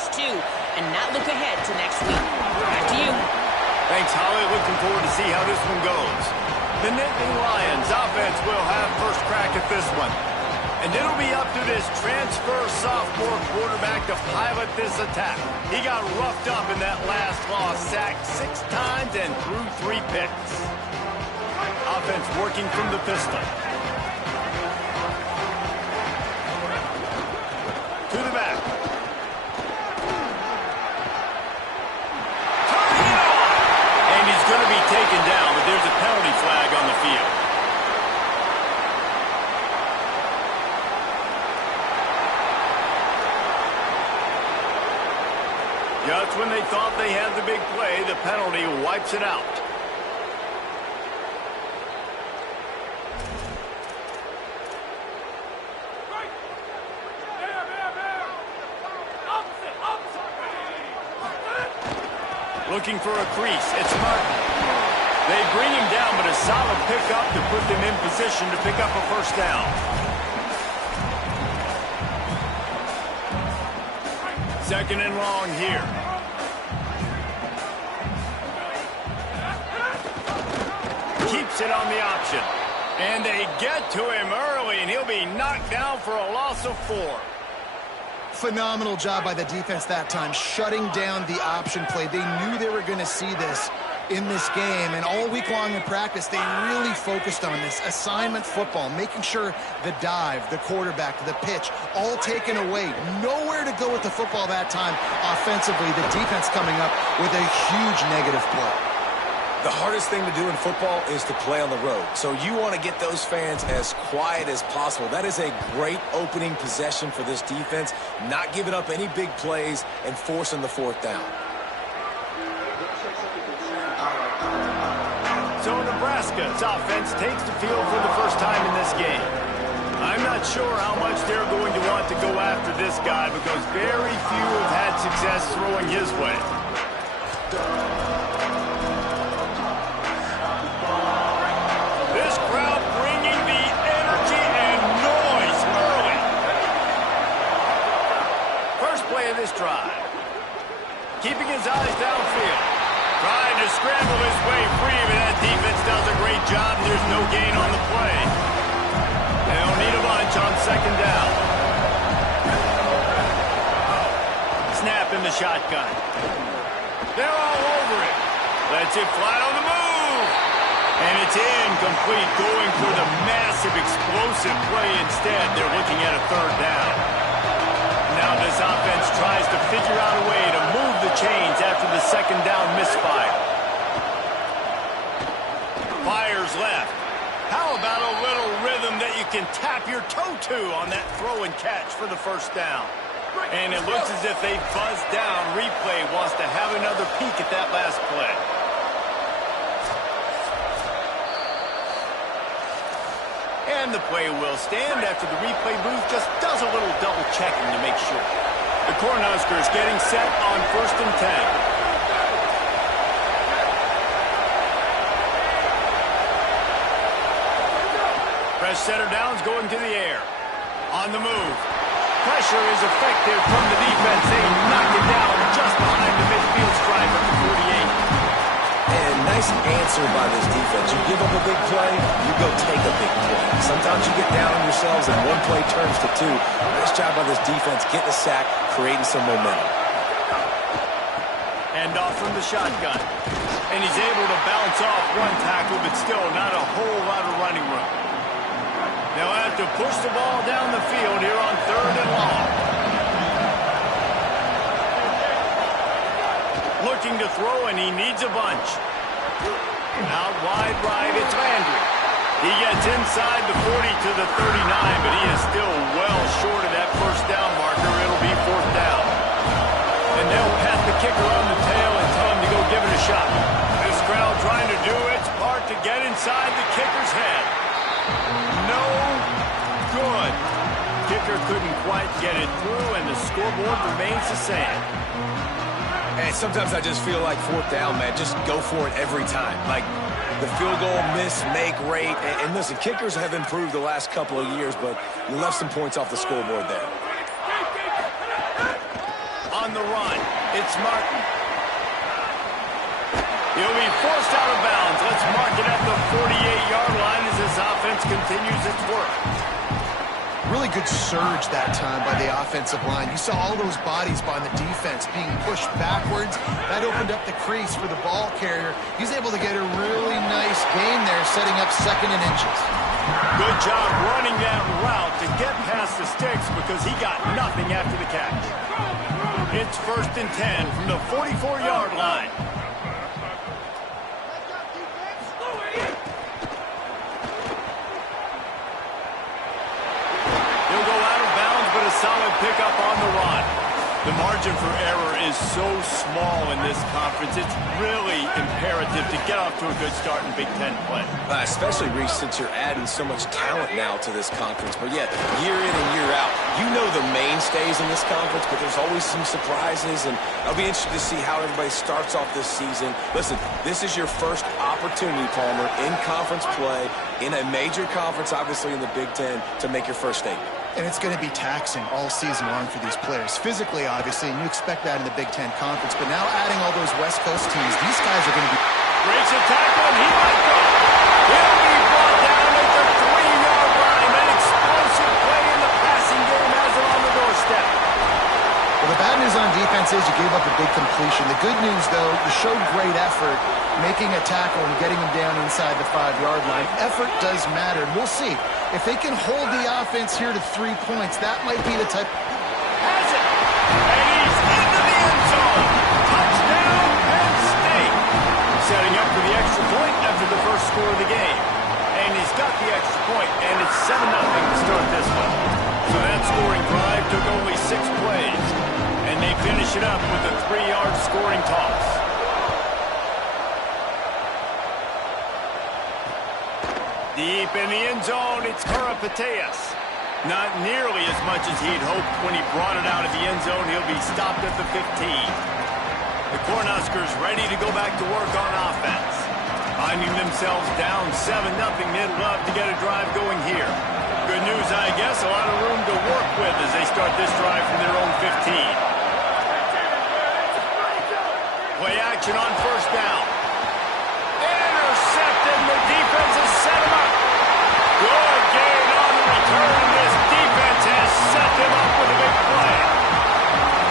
first two and not look ahead to next week. Back to you. Thanks, Holly. Looking forward to see how this one goes. The Nittany Lions offense will have first crack at this one. And it'll be up to this transfer sophomore quarterback to pilot this attack. He got roughed up in that last loss, sacked 6 times and threw 3 picks. Offense working from the pistol. To the back. Turning it on! And he's going to be taken down, but there's a penalty flag on the field. Just when they thought they had the big play, the penalty wipes it out. Looking for a crease. It's Martin. They bring him down, but a solid pickup to put them in position to pick up a first down. Second and long here. Keeps it on the option. And they get to him early, and he'll be knocked down for a loss of 4. Phenomenal job by the defense that time, shutting down the option play. They knew they were going to see this in this game, and all week long in practice, they really focused on this assignment football, making sure the dive, the quarterback, the pitch, all taken away. Nowhere to go with the football that time offensively. The defense coming up with a huge negative play. The hardest thing to do in football is to play on the road. So you want to get those fans as quiet as possible. That is a great opening possession for this defense, not giving up any big plays and forcing the 4th down. So Nebraska's offense takes the field for the first time in this game. I'm not sure how much they're going to want to go after this guy because very few have had success throwing his way. This crowd bringing the energy and noise early. First play of this drive. Keeping his eyes downfield. Trying to scramble his way free, but that defense does a great job, and there's no gain on the play. They'll need a bunch on second down. Snap in the shotgun. They're all over it. Lets it fly on the move. And it's incomplete, going for the massive explosive play instead. They're looking at a 3rd down. Now this offense tries to figure out a way to move the chains after the second down misfire. Fires left. How about a little rhythm that you can tap your toe to on that throw and catch for the first down? And it looks as if they buzzed down. Replay wants to have another peek at that last play. And the play will stand after the replay booth just does a little double checking to make sure. The Cornhuskers getting set on 1st and 10. Fresh center downs going to the air. On the move. Pressure is effective from the defense. They knock it down just behind the midfield stripe at the 48. And nice answer by this defense. You give up a big play, you go take a big play. Sometimes you get down on yourselves and one play turns to 2. Nice job by this defense getting a sack, creating some momentum. And off from the shotgun. And he's able to bounce off one tackle, but still not a whole lot of running room. They'll have to push the ball down the field here on 3rd and long. Looking to throw, and he needs a bunch. Out wide right, it's Landry. He gets inside the 40 to the 39, but he is still well short of that first down marker. It'll be 4th down. And they'll pat the kicker on the tail and tell him to go give it a shot. This crowd trying to do its part to get inside the kicker's head. No good. Kicker couldn't quite get it through, and the scoreboard remains the same. And sometimes I just feel like 4th down, man, just go for it every time. Like the field goal miss, make rate. And listen, kickers have improved the last couple of years, but you left some points off the scoreboard there. on the run. It's Martin. He'll be forced out of bounds. Let's mark it at the 48-yard line as this offense continues its work. Really good surge that time by the offensive line. You saw all those bodies by the defense being pushed backwards. That opened up the crease for the ball carrier. He's able to get a really nice gain there, setting up 2nd and inches. Good job running that route to get past the sticks because he got nothing after the catch. It's 1st and 10 from the 44-yard line. Solid pickup on the run. The margin for error is so small in this conference. It's really imperative to get off to a good start in Big Ten play. Especially, Reese, since you're adding so much talent now to this conference. But yet, year in and year out, you know the mainstays in this conference, but there's always some surprises, and I'll be interested to see how everybody starts off this season. Listen, this is your first opportunity, Palmer, in conference play, in a major conference, obviously in the Big Ten, to make your first statement. And it's going to be taxing all season long for these players. Physically, obviously, and you expect that in the Big Ten Conference. But now adding all those West Coast teams, these guys are going to be... Breaks a tackle, and he might go. He'll be brought down at the 3-yard line. An explosive play in the passing game has it on the doorstep. Well, the bad news on defense is you gave up a big completion. The good news, though, you showed great effort making a tackle and getting him down inside the 5-yard line. Effort does matter. We'll see. If they can hold the offense here to 3 points, that might be the type... Has it! And he's into the end zone! Touchdown, Penn State! Setting up for the extra point after the first score of the game. And he's got the extra point, and it's 7-0 to start this one. So that scoring drive took only 6 plays. And they finish it up with a 3-yard scoring toss. Deep in the end zone, it's Karapateas. Not nearly as much as he'd hoped when he brought it out of the end zone. He'll be stopped at the 15. The Cornhuskers ready to go back to work on offense. Finding themselves down 7-0, they'd love to get a drive going here. Good news, I guess, a lot of room to work with as they start this drive from their own 15. Play action on 1st down. Intercepted, and the defense has set him up. Good gain on the return. This defense has set them up with a big play.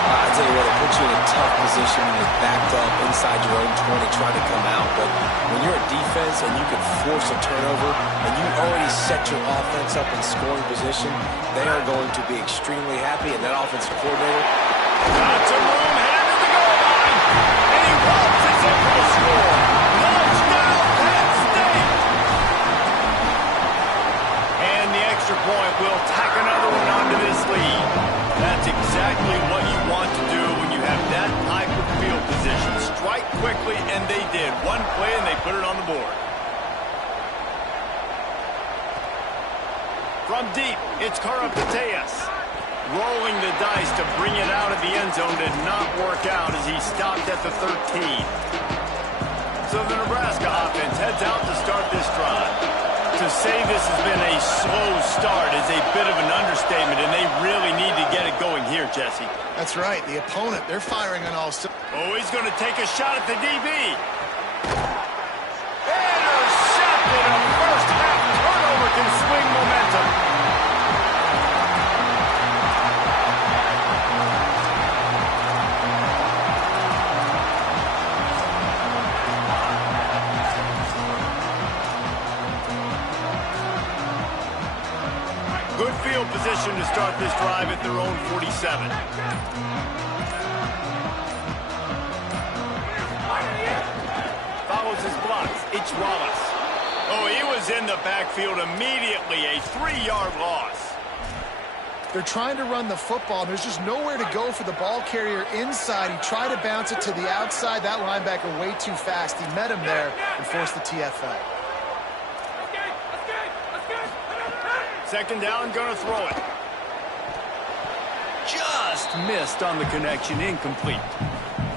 I tell you what, it puts you in a tough position when you're backed up inside your own 20 trying to come out. But when you're a defense and you can force a turnover and you already set your offense up in scoring position, they are going to be extremely happy. And that offensive coordinator... Got some room, headed to the goal line. And he waltzes in for the score. Touchdown, Penn State. And the extra point will tack another one onto this lead. That's exactly what you want to do when you have that type of field position. Strike quickly, and they did. One play, and they put it on the board. From deep, it's Karapateas. Rolling the dice to bring it out of the end zone did not work out as he stopped at the 13. So the Nebraska offense heads out to start this drive. To say this has been a slow start is a bit of an understatement, and they really need to get it going here, Jesse. That's right. The opponent, they're firing on all... Oh, he's going to take a shot at the DB. Intercepted. A first-half turnover can swing momentum. Good field position to start this drive at their own 47. Follows his blocks. It's Wallace. Oh, he was in the backfield immediately. A 3-yard loss. They're trying to run the football. There's just nowhere to go for the ball carrier inside. He tried to bounce it to the outside. That linebacker way too fast. He met him there and forced the TFL. Second down, gonna throw it. Just missed on the connection, incomplete.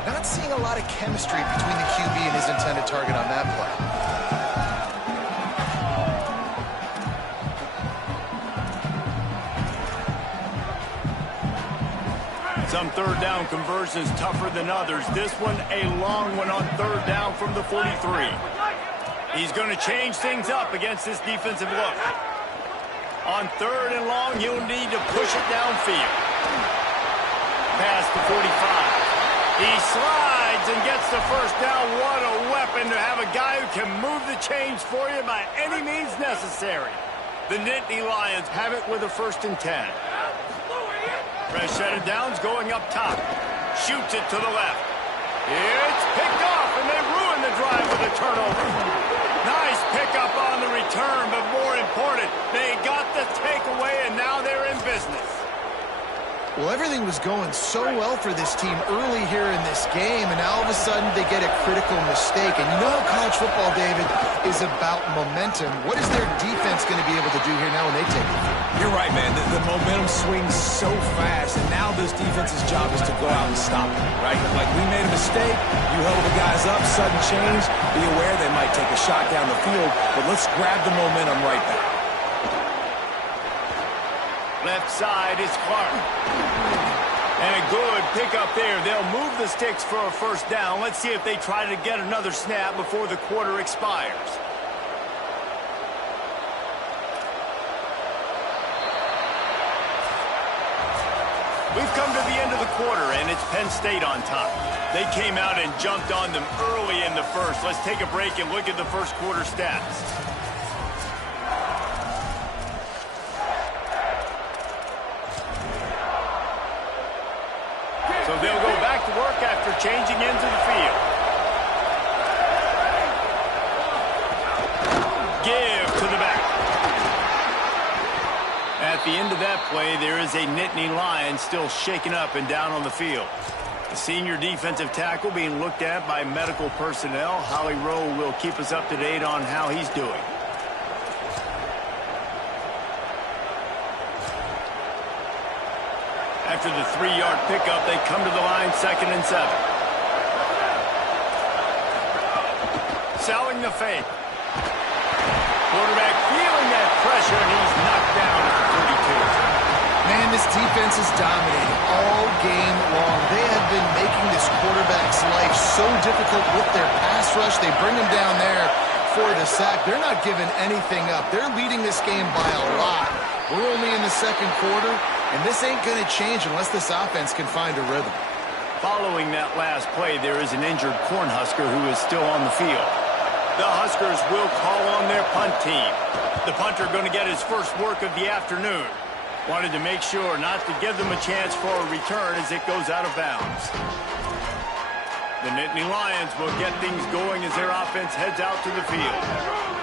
Not seeing a lot of chemistry between the QB and his intended target on that play. Some third down conversions tougher than others. This one a long one on third down from the 43. He's going to change things up against this defensive look. On third and long, he'll need to push it downfield. Past the 45. He slides and gets the first down. What a weapon to have a guy who can move the chains for you by any means necessary. The Nittany Lions have it with a 1st and 10. Fresh set of downs going up top. Shoots it to the left. It's picked off, and they ruin the drive with a turnover. Nice pickup on the return, but more important, they got the takeaway, and now they're in business. Well, everything was going so well for this team early here in this game, and now all of a sudden they get a critical mistake. And you know how college football, David, is about momentum. What is their defense going to be able to do here now when they take it? You're right, man. The momentum swings so fast, and now this defense's job is to go out and stop it, right? Like, we made a mistake, you held the guys up, sudden change, be aware they might take a shot down the field, but let's grab the momentum right back. Left side is Clark. And a good pickup there. They'll move the sticks for a 1st down. Let's see if they try to get another snap before the quarter expires. We've come to the end of the quarter, and it's Penn State on top. They came out and jumped on them early in the first. Let's take a break and look at the first quarter stats. So they'll go back to work after changing into the field. Give to the back. At the end of that play, there is a Nittany Lion still shaken up and down on the field. The senior defensive tackle being looked at by medical personnel. Holly Rowe will keep us up to date on how he's doing. After the 3-yard pickup, they come to the line 2nd and 7. Selling the fake. Quarterback feeling that pressure, and he's knocked down at the 32. Man, this defense is dominating all game long. They have been making this quarterback's life so difficult with their pass rush. They bring him down there for the sack. They're not giving anything up. They're leading this game by a lot. We're only in the 2nd quarter, and this ain't going to change unless this offense can find a rhythm. Following that last play, there is an injured Cornhusker who is still on the field. The Huskers will call on their punt team. The punter going to get his first work of the afternoon. Wanted to make sure not to give them a chance for a return as it goes out of bounds. The Nittany Lions will get things going as their offense heads out to the field.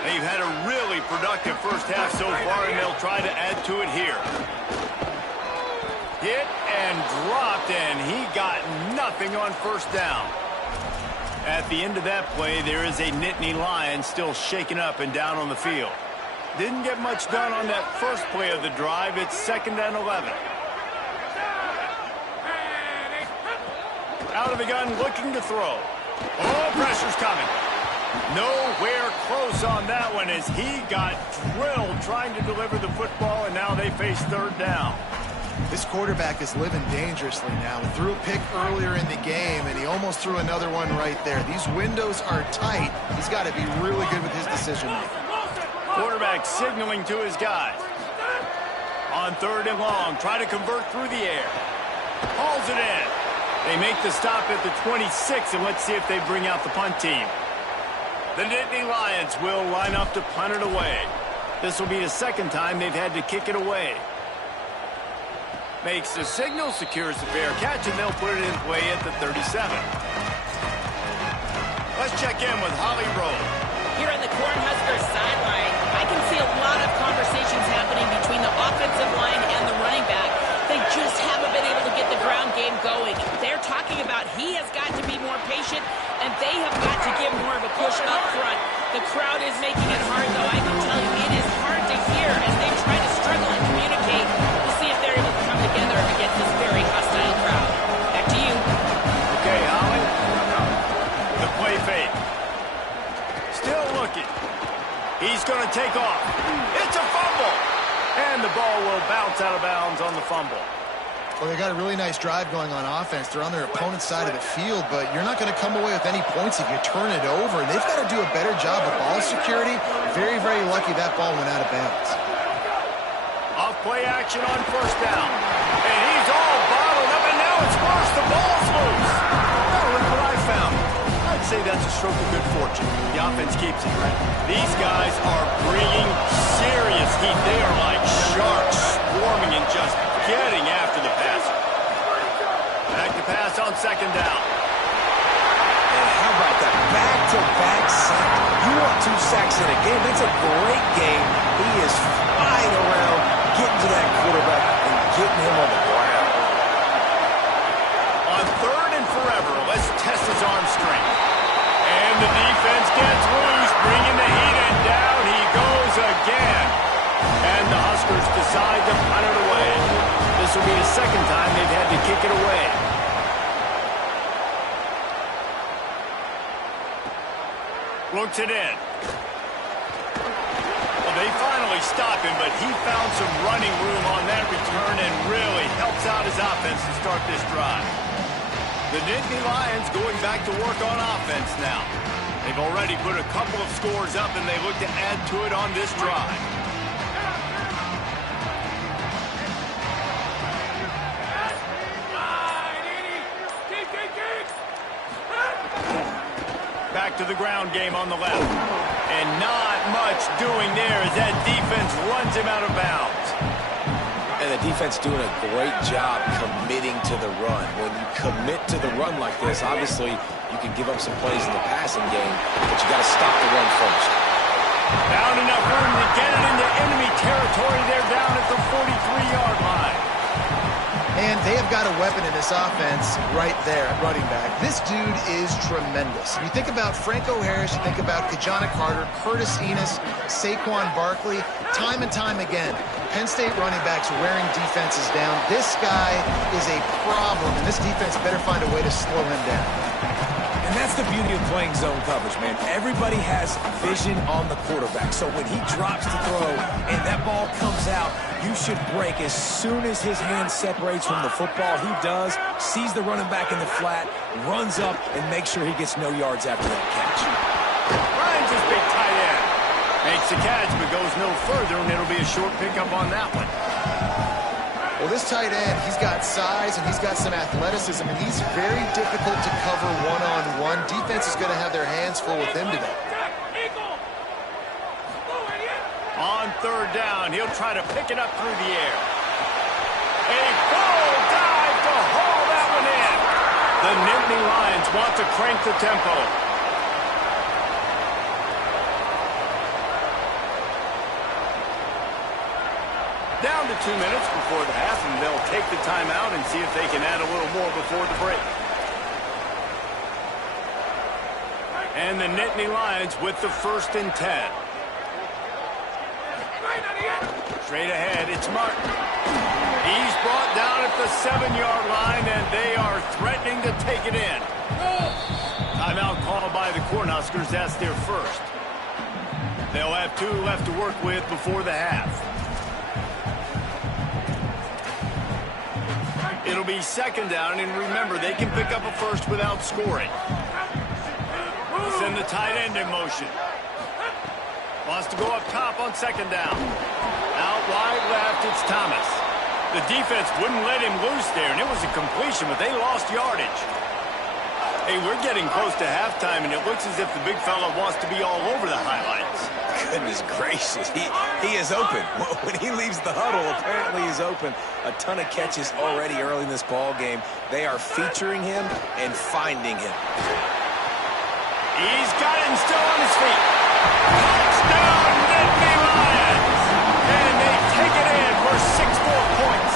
They've had a really productive first half so far, and they'll try to add to it here. Hit and dropped, and he got nothing on 1st down. At the end of that play, there is a Nittany Lion still shaken up and down on the field. Didn't get much done on that first play of the drive. It's 2nd and 11. Out of the gun, looking to throw. Oh, pressure's coming. Nowhere close on that one as he got drilled trying to deliver the football, and now they face 3rd down. This quarterback is living dangerously now. He threw a pick earlier in the game, and he almost threw another one right there. These windows are tight. He's got to be really good with his decision-making. Quarterback signaling to his guys. On 3rd and long, try to convert through the air. Hauls it in. They make the stop at the 26, and let's see if they bring out the punt team. The Nittany Lions will line up to punt it away. This will be the 2nd time they've had to kick it away. Makes the signal, secures the fair catch, and they'll put it in play at the 37. Let's check in with Holly Rowe. Here on the Cornhuskers sideline, I can see a lot of conversations happening between the offensive line and the running back. They just haven't been able to get the ground game going. They're talking about he has got to be more patient, and they have got to give more of a push up front. The crowd is making it hard, though. I can tell you it is hard to hear as they try to struggle and communicate to see if they're able to come together against this very hostile crowd. Back to you. Okay, Holly. The play fake. Still looking. He's going to take off. It's a fumble. And the ball will bounce out of bounds on the fumble. Well, they got a really nice drive going on offense. They're on their opponent's side of the field, but you're not going to come away with any points if you turn it over. And they've got to do a better job of ball security. Very, very lucky that ball went out of bounds. Off play action on first down. And he's all bottled up, and now it's worse. The ball's loose. Well, look what I found. I'd say that's a stroke of good fortune. The offense keeps it, right? These guys are bringing serious heat. They are like sharks swarming and just getting after the passer. Back to pass on second down. And how about that back-to-back sack? You want 2 sacks in a game. That's a great game. He is flying around, getting to that quarterback and getting him on the ground. On third and forever, let's test his arm strength. And the defense gets loose, bringing the heat, and down he goes again. And the Huskers decide to punt it away. This will be the second time they've had to kick it away. Looks it in. Well, they finally stop him, but he found some running room on that return and really helps out his offense to start this drive. The Nittany Lions going back to work on offense now. They've already put a couple of scores up, and they look to add to it on this drive. Back to the ground game on the left. And not much doing there as that defense runs him out of bounds. And the defense doing a great job committing to the run. When you commit to the run like this, obviously you can give up some plays in the passing game, but you got to stop the run first. Found enough room to get it into enemy territory. They're down at the 43-yard line. And they have got a weapon in this offense right there at running back. This dude is tremendous. You think about Franco Harris, you think about Kajana Carter, Curtis Enos, Saquon Barkley. Time and time again, Penn State running backs wearing defenses down. This guy is a problem, and this defense better find a way to slow him down. And that's the beauty of playing zone coverage, man. Everybody has vision on the quarterback. So when he drops to throw and that ball comes out, you should break as soon as his hand separates from the football. He does, sees the running back in the flat, runs up, and makes sure he gets no yards after that catch. Ryan's his big tight end. Makes the catch, but goes no further, and it'll be a short pickup on that one. Well, this tight end, he's got size and he's got some athleticism, and he's very difficult to cover one-on-one. Defense is going to have their hands full with him today. On third down, he'll try to pick it up through the air. A full dive to haul that one in. The Nittany Lions want to crank the tempo. Down to 2 minutes before the half, and they'll take the timeout and see if they can add a little more before the break. And the Nittany Lions with the 1st and 10. Straight ahead, it's Martin. He's brought down at the 7-yard line, and they are threatening to take it in. Timeout called by the Cornhuskers. That's their first. They'll have 2 left to work with before the half. It'll be second down, and remember, they can pick up a first without scoring. Send the tight end in motion. Wants to go up top on second down. Out wide left, it's Thomas. The defense wouldn't let him loose there, and it was a completion, but they lost yardage. Hey, we're getting close to halftime, and it looks as if the big fella wants to be all over the highlights. Goodness gracious, he is open. When he leaves the huddle, apparently he's open. A ton of catches already early in this ball game. They are featuring him and finding him. He's got it and still on his feet. Touchdown, Nittany Lions! And they take it in for 6 points.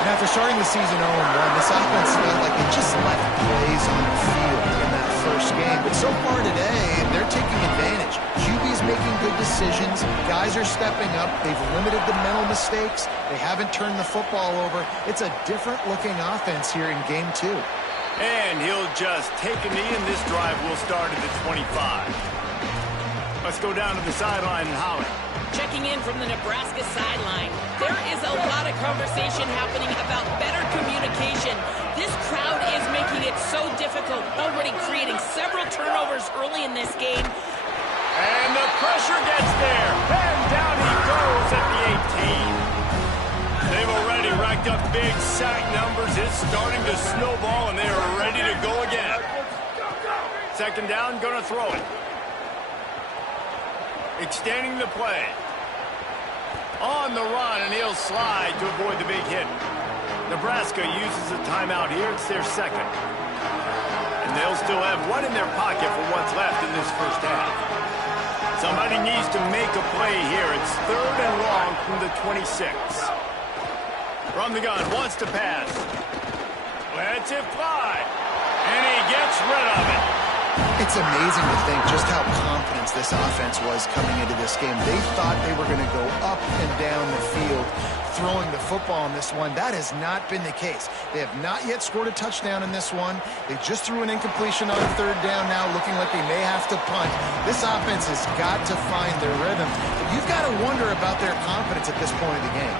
And after starting the season 0-1, this offense felt like they just left plays on the field in that first game. But so far today, they're taking advantage. QB's making good decisions. Guys are stepping up. They've limited the mental mistakes. They haven't turned the football over. It's a different-looking offense here in Game 2. And he'll just take a knee, and this drive will start at the 25. Let's go down to the sideline and Holly. Checking in from the Nebraska sideline. There is a lot of conversation happening about better communication. This crowd is making it so difficult, already creating several turnovers early in this game. And the pressure gets there. And down he goes at the 18. They've already racked up big sack numbers. It's starting to snowball, and they are ready to go again. Second down, going to throw it. Extending the play. On the run, and he'll slide to avoid the big hit. Nebraska uses a timeout here. It's their second. And they'll still have one in their pocket for what's left in this first half. Somebody needs to make a play here. It's third and long from the 26. From the gun, wants to pass. Lets it fly. And he gets rid of it. It's amazing to think just how confident this offense was coming into this game. They thought they were going to go up and down the field throwing the football in this one. That has not been the case. They have not yet scored a touchdown in this one. They just threw an incompletion on third down now, looking like they may have to punt. This offense has got to find their rhythm. But you've got to wonder about their confidence at this point of the game.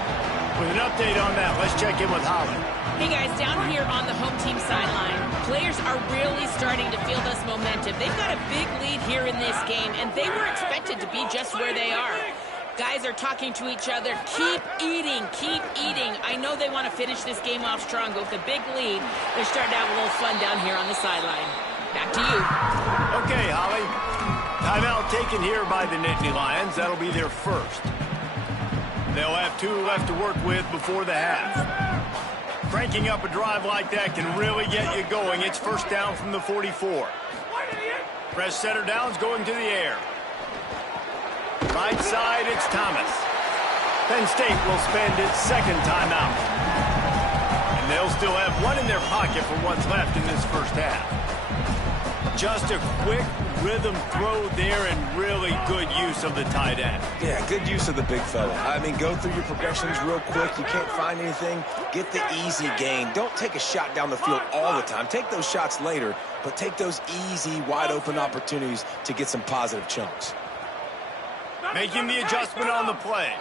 With an update on that, let's check in with Holly. Hey guys, down here on the home team sideline, players are really starting to feel this momentum. They've got a big lead here in this game, and they were expected to be just where they are. Guys are talking to each other. Keep eating, keep eating. I know they want to finish this game off strong, but with a big lead, they're starting to have a little fun down here on the sideline. Back to you. Okay, Holly. Timeout taken here by the Nittany Lions. That'll be their first. They'll have 2 left to work with before the half. Cranking up a drive like that can really get you going. It's first down from the 44. Fresh center down's going to the air. Right side, it's Thomas. Penn State will spend its second timeout. And they'll still have one in their pocket for what's left in this first half. Just a quick rhythm throw there and really good use of the tight end. Yeah, good use of the big fella. I mean, go through your progressions real quick. You can't find anything. Get the easy gain. Don't take a shot down the field all the time. Take those shots later, but take those easy, wide-open opportunities to get some positive chunks. Making the adjustment on the play.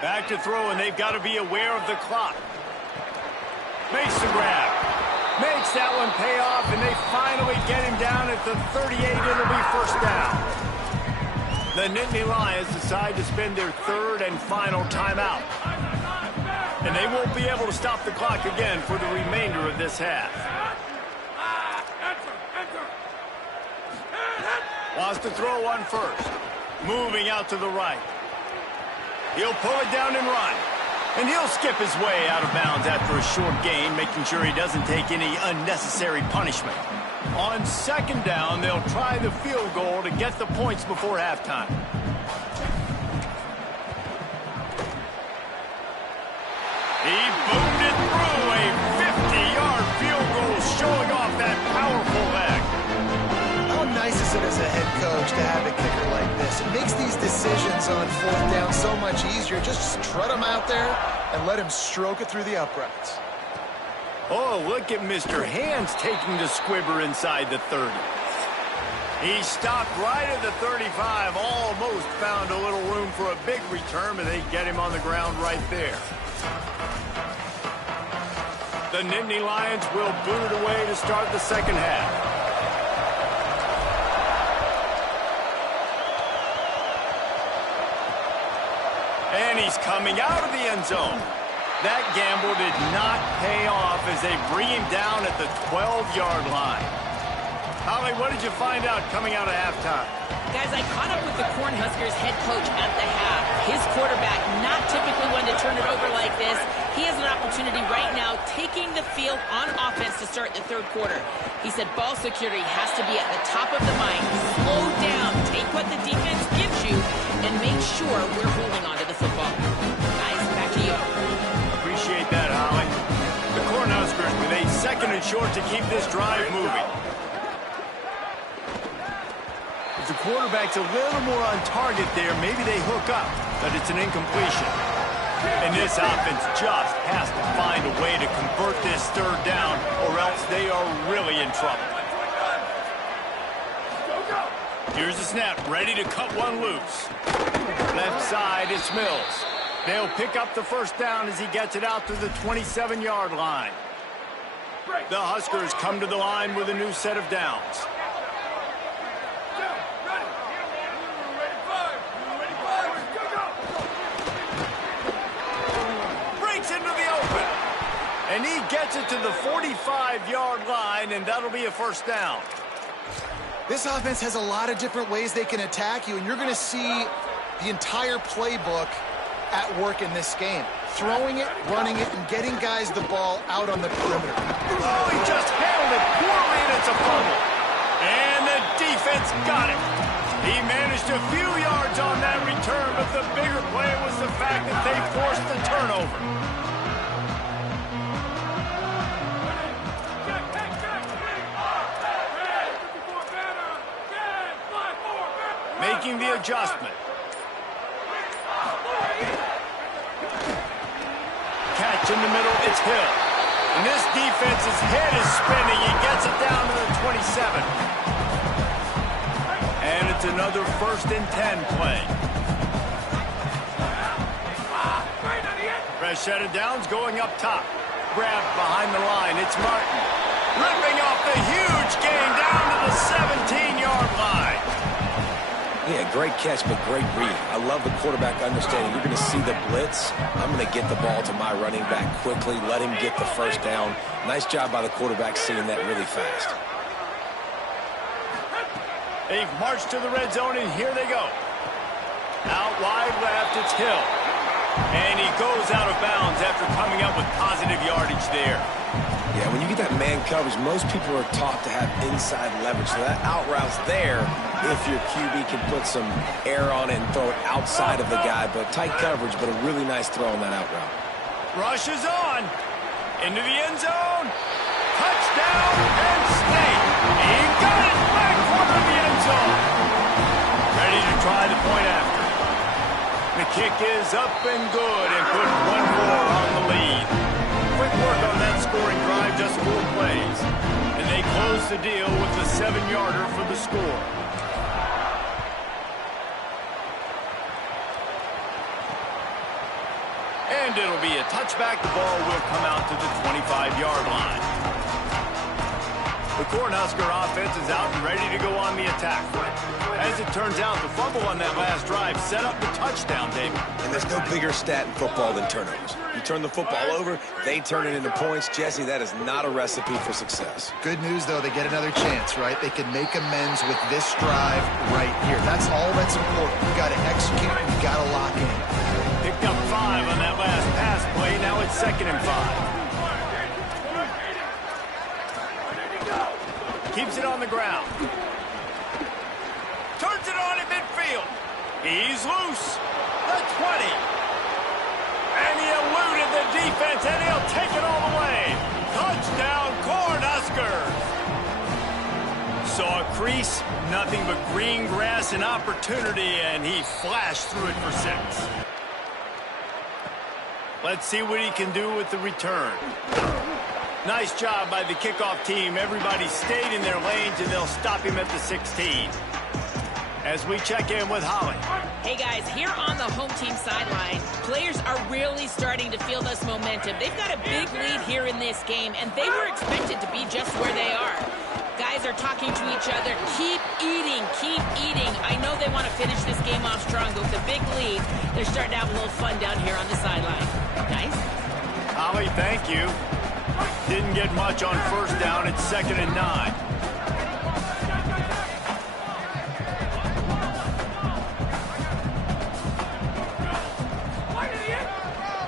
Back to throw, and they've got to be aware of the clock. Makes the grab. Makes that one pay off, and they finally get him down at the 38. It'll be first down. The Nittany Lions decide to spend their third and final timeout. And they won't be able to stop the clock again for the remainder of this half. Wants to throw one first. Moving out to the right. He'll pull it down and run. And he'll skip his way out of bounds after a short gain, making sure he doesn't take any unnecessary punishment. On second down, they'll try the field goal to get the points before halftime. He boomed it through a 50-yard field goal, showing off that powerful leg. How nice is it as a head coach to have a kicker like this? It makes these decisions on fourth down so much easier. Just trot him out there and let him stroke it through the uprights. Oh, look at Mr. Hands taking the squibber inside the 30. He stopped right at the 35, almost found a little room for a big return, but they get him on the ground right there. The Nittany Lions will boot it away to start the second half. And he's coming out of the end zone. That gamble did not pay off as they bring him down at the 12-yard line. Holly, what did you find out coming out of halftime? Guys, I caught up with the Cornhuskers head coach at the half. His quarterback, not typically one to turn it over like this. He has an opportunity right now taking the field on offense to start the third quarter. He said ball security has to be at the top of the mind. Slow down, take what the defense gives you, and make sure we're holding on to the football. Guys, back to you. Appreciate that, Holly. The Cornhuskers with a second and short to keep this drive moving. If the quarterback's a little more on target there, maybe they hook up, but it's an incompletion. And this offense just has to find a way to convert this third down, or else they are really in trouble. Here's the snap, ready to cut one loose. Left side, it's Mills. They'll pick up the first down as he gets it out to the 27-yard line. The Huskers come to the line with a new set of downs. Breaks into the open. And he gets it to the 45-yard line, and that'll be a first down. This offense has a lot of different ways they can attack you, and you're going to see the entire playbook at work in this game. Throwing it, running it, and getting guys the ball out on the perimeter. Oh, he just handled it poorly, and it's a fumble. And the defense got it. He managed a few yards on that return, but the bigger play was the fact that they forced the turnover. Making the adjustment. Catch in the middle, it's Hill. And this defense's head is spinning. He gets it down to the 27. And it's another 1st and 10 play. Fresh set of downs going up top. Grab behind the line, it's Martin. Ripping off the huge gain down to the 17-yard line. Yeah, great catch, but great read. I love the quarterback understanding. You're going to see the blitz. I'm going to get the ball to my running back quickly, let him get the first down. Nice job by the quarterback seeing that really fast. They've marched to the red zone, and here they go. Out wide left, it's Hill. And he goes out of bounds after coming up with positive yardage there. Yeah, when you get that man coverage, most people are taught to have inside leverage. So that out route's there if your QB can put some air on it and throw it outside of the guy. But tight coverage, but a really nice throw on that out route. Rush is on. Into the end zone. Touchdown, Penn State. He got it back corner of the end zone. Ready to try the point after. The kick is up and good and put one more on the lead. Quick work on that scoring drive, just 4 plays. And they close the deal with the 7-yarder for the score. And it'll be a touchback. The ball will come out to the 25-yard line. The Cornhusker offense is out and ready to go on the attack. As it turns out, the fumble on that last drive set up the touchdown, David. And there's no bigger stat in football than turnovers. You turn the football over, they turn it into points. Jesse, that is not a recipe for success. Good news, though, they get another chance, right? They can make amends with this drive right here. That's all that's important. You got to execute, you got to lock in. Picked up 5 on that last pass play. Now it's 2nd and 5. Keeps it on the ground. Turns it on in midfield. He's loose. The 20. And he eluded the defense, and he'll take it all the way. Touchdown, Cornhuskers. Saw a crease, nothing but green grass and opportunity, and he flashed through it for 6. Let's see what he can do with the return. Nice job by the kickoff team. Everybody stayed in their lanes, and they'll stop him at the 16. As we check in with Holly. Hey, guys, here on the home team sideline, players are really starting to feel this momentum. They've got a big lead here in this game, and they were expected to be just where they are. Guys are talking to each other. Keep eating, keep eating. I know they want to finish this game off strong, but with a big lead, they're starting to have a little fun down here on the sideline. Nice. Holly, thank you. Didn't get much on first down. It's 2nd and 9.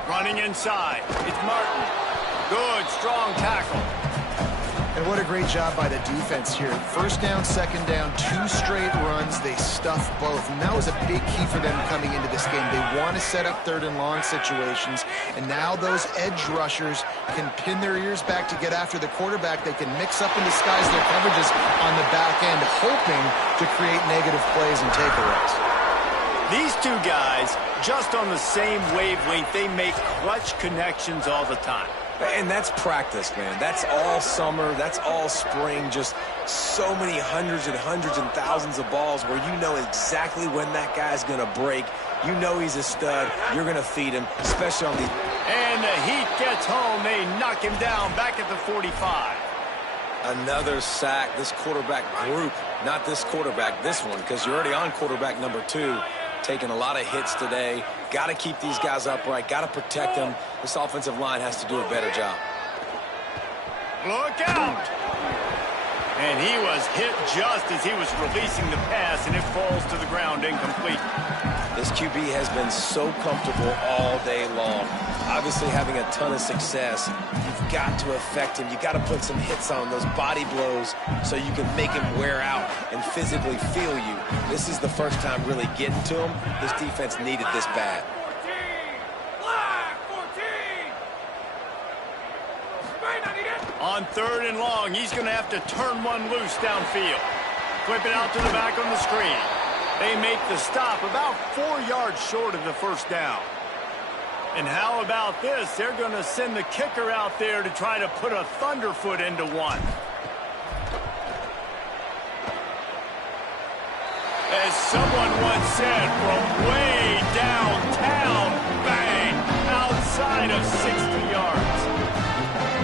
Running inside. It's Martin. Good, strong tackle. And what a great job by the defense here. First down, second down, 2 straight runs. They stuff both. And that was a big key for them coming into this game. They want to set up 3rd and long situations. And now those edge rushers can pin their ears back to get after the quarterback. They can mix up and disguise their coverages on the back end, hoping to create negative plays and takeaways. These two guys, just on the same wavelength, they make clutch connections all the time. And that's practice, man. That's all summer. That's all spring. Just so many hundreds and thousands of balls where you know exactly when that guy's going to break. You know he's a stud. You're going to feed him, especially on these. And the Heat gets home. They knock him down back at the 45. Another sack. This quarterback group, not this quarterback, this one, because you're already on quarterback number 2. Taking a lot of hits today. Got to keep these guys upright. Got to protect them. This offensive line has to do a better job. Look out! And he was hit just as he was releasing the pass, and it falls to the ground incomplete. This QB has been so comfortable all day long. Obviously having a ton of success. You've got to affect him. You've got to put some hits on those body blows so you can make him wear out and physically feel you. This is the first time really getting to him. This defense needed this bad. On 3rd and long, he's going to have to turn one loose downfield. Flip it out to the back on the screen. They make the stop about 4 yards short of the first down. And how about this? They're going to send the kicker out there to try to put a thunderfoot into one. As someone once said, from way downtown, bang, outside of 60 yards.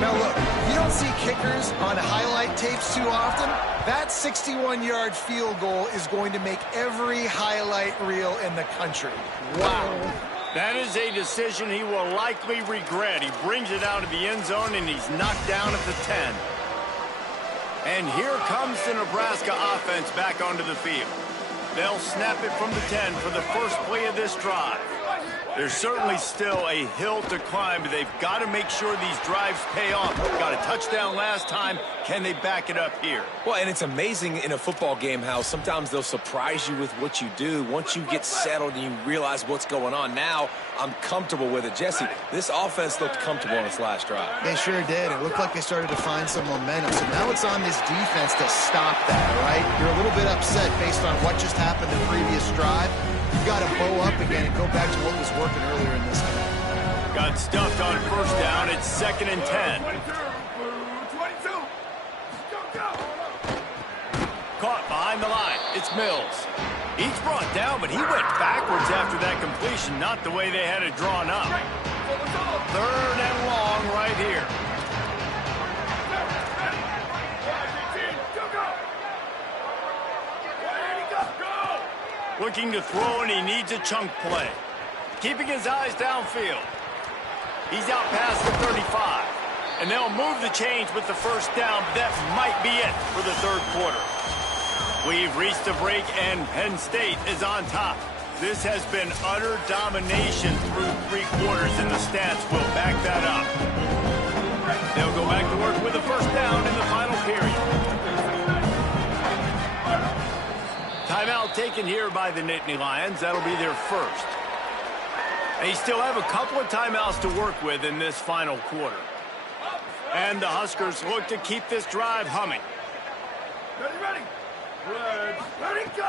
Now look, you don't see kickers on highlight tapes too often. That 61-yard field goal is going to make every highlight reel in the country. Wow. That is a decision he will likely regret. He brings it out of the end zone, and he's knocked down at the 10. And here comes the Nebraska offense back onto the field. They'll snap it from the 10 for the first play of this drive. There's certainly still a hill to climb, but they've got to make sure these drives pay off. Got a touchdown last time. Can they back it up here? Well, and it's amazing in a football game how sometimes they'll surprise you with what you do. Once you get settled and you realize what's going on, now I'm comfortable with it. Jesse, this offense looked comfortable on its last drive. They sure did. It looked like they started to find some momentum. So now it's on this defense to stop that, right? You're a little bit upset based on what just happened the previous drive. You've got to bow up again and go back to what was working earlier in this game. Got stuffed on first down. It's 2nd and 10. Caught behind the line. It's Mills. He's brought down, but he went backwards after that completion, not the way they had it drawn up. 3rd and long right here. Looking to throw, and he needs a chunk play. Keeping his eyes downfield. He's out past the 35. And they'll move the chains with the first down, but that might be it for the 3rd quarter. We've reached a break, and Penn State is on top. This has been utter domination through 3 quarters, and the stats will back that up. They'll go back to work with the first down in the final period. Timeout taken here by the Nittany Lions. That'll be their first. They still have a couple of timeouts to work with in this final quarter. And the Huskers look to keep this drive humming. Ready. Ready, go.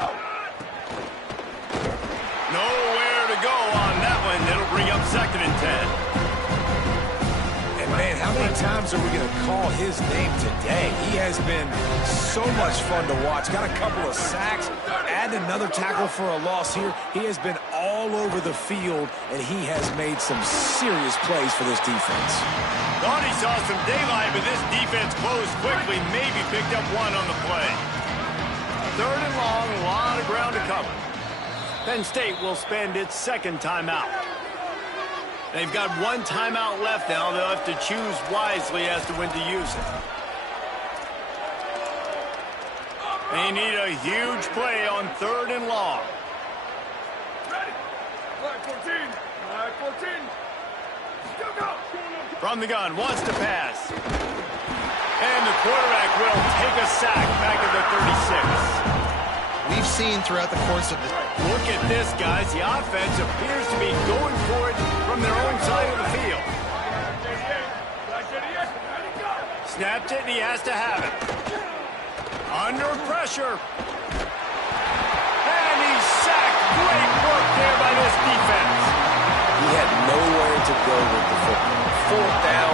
Nowhere to go on that one. It'll bring up 2nd and 10. And, man, how many times are we going to call his name today? He has been so much fun to watch. Got a couple of sacks. Add another tackle for a loss here. He has been all over the field, and he has made some serious plays for this defense. Thought he saw some daylight, but this defense closed quickly. Maybe picked up one on the play. 3rd and long, a lot of ground to cover. Penn State will spend its 2nd timeout. They've got 1 timeout left now. They'll have to choose wisely as to when to use it. They need a huge play on 3rd and long. Ready. Flag 14. Flag 14. Go. From the gun, wants to pass. And the quarterback will take a sack back at the 36. We've seen throughout the course of this. Look at this, guys. The offense appears to be going for it from their own side of the field. Snapped it, and he has to have it. Under pressure. And he's sacked. Great work there by this defense. He had nowhere to go with the football. 4th down,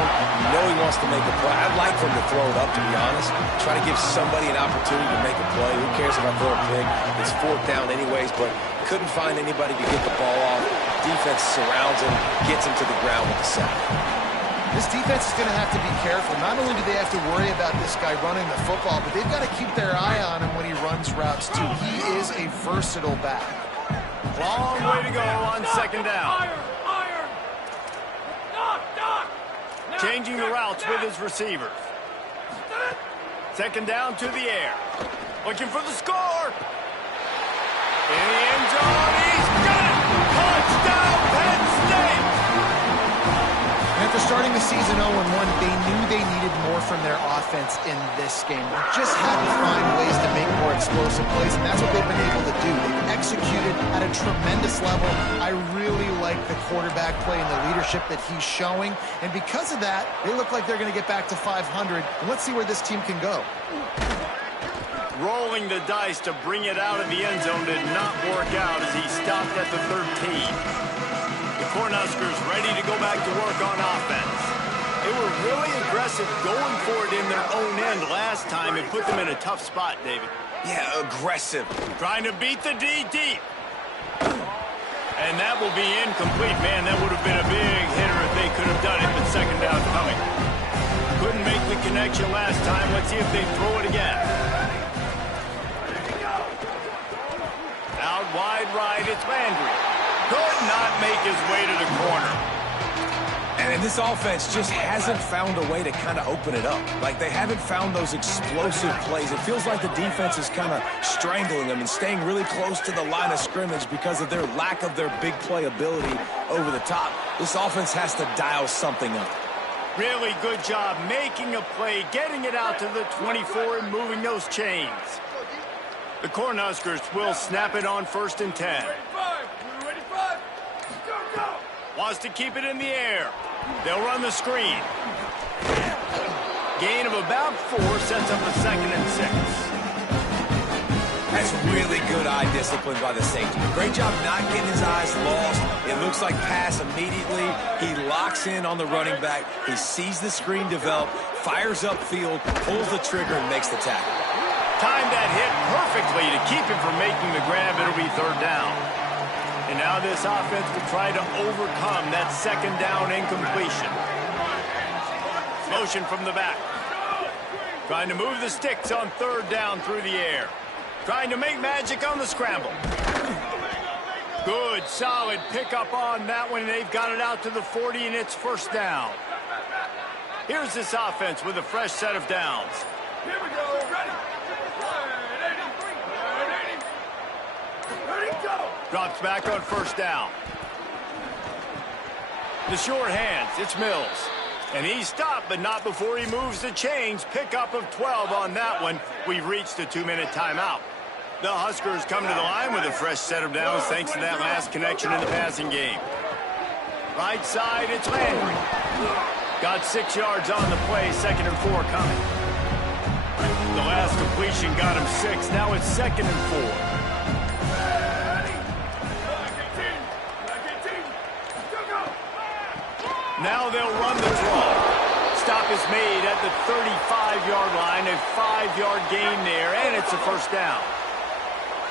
has to make a play. I'd like for him to throw it up, to be honest. Try to give somebody an opportunity to make a play. Who cares if I throw a pick? It's fourth down anyways, but couldn't find anybody to get the ball off. Defense surrounds him, gets him to the ground with the sack. This defense is going to have to be careful. Not only do they have to worry about this guy running the football, but they've got to keep their eye on him when he runs routes, too. He is a versatile back. Long way to go on second down. Iron! Knock! Changing the routes with his receivers. Second down to the air. Looking for the score. In the end zone, he's got it! Touchdown, Penn State! After starting the season 0-1, they knew they needed more from their offense in this game. They just had to find ways to make more explosive plays, and that's what they've been able to do. They've executed at a tremendous level. I really like the quarterback play and the leadership that he's showing, and because of that, they look like they're going to get back to 500, and let's see where this team can go. Rolling the dice to bring it out of the end zone did not work out as he stopped at the 13. The Cornhuskers ready to go back to work on offense. They were really aggressive going for it in their own end last time. It put them in a tough spot, David. Yeah, aggressive. Trying to beat the D deep. And that will be incomplete. Man, that would have been a big hitter if they could have done it, but second down coming. Couldn't make the connection last time. Let's see if they throw it again. Out wide right, it's Landry. Could not make his way to the corner. And this offense just hasn't found a way to kind of open it up. Like, they haven't found those explosive plays. It feels like the defense is kind of strangling them and staying really close to the line of scrimmage because of their lack of their big play ability over the top. This offense has to dial something up. Really good job making a play, getting it out to the 24 and moving those chains. The Cornhuskers will snap it on 1st and 10. Wants to keep it in the air. They'll run the screen. Gain of about 4 sets up a 2nd and 6. That's really good eye discipline by the safety. Great job not getting his eyes lost. It looks like pass immediately. He locks in on the running back. He sees the screen develop, fires upfield, pulls the trigger, and makes the tackle. Timed that hit perfectly to keep him from making the grab. It'll be 3rd down. And now this offense will try to overcome that second down incompletion. Motion from the back. Trying to move the sticks on 3rd down through the air. Trying to make magic on the scramble. Good, solid pickup on that one. They've got it out to the 40, and it's 1st down. Here's this offense with a fresh set of downs. Here we go. Ready? Ready, go! Drops back on 1st down. The short hands, it's Mills. And he's stopped, but not before he moves the chains. Pickup of 12 on that one. We've reached the 2-minute timeout. The Huskers come to the line with a fresh set of downs thanks to that last connection in the passing game. Right side, it's Landry. Got 6 yards on the play, 2nd and 4 coming. The last completion got him 6. Now it's 2nd and 4. Now they'll run the draw. Stop is made at the 35-yard line. A 5-yard gain there, and it's a 1st down.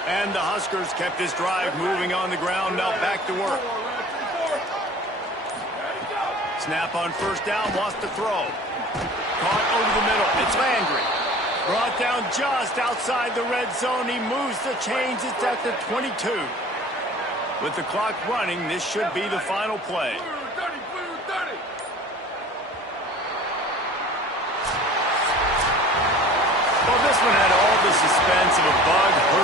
And the Huskers kept this drive moving on the ground. Now back to work. Snap on 1st down, wants to throw. Caught over the middle. It's Landry. Brought down just outside the red zone. He moves the chains. It's at the 22. With the clock running, this should be the final play. Well, this one had all the suspense of a bug hurt.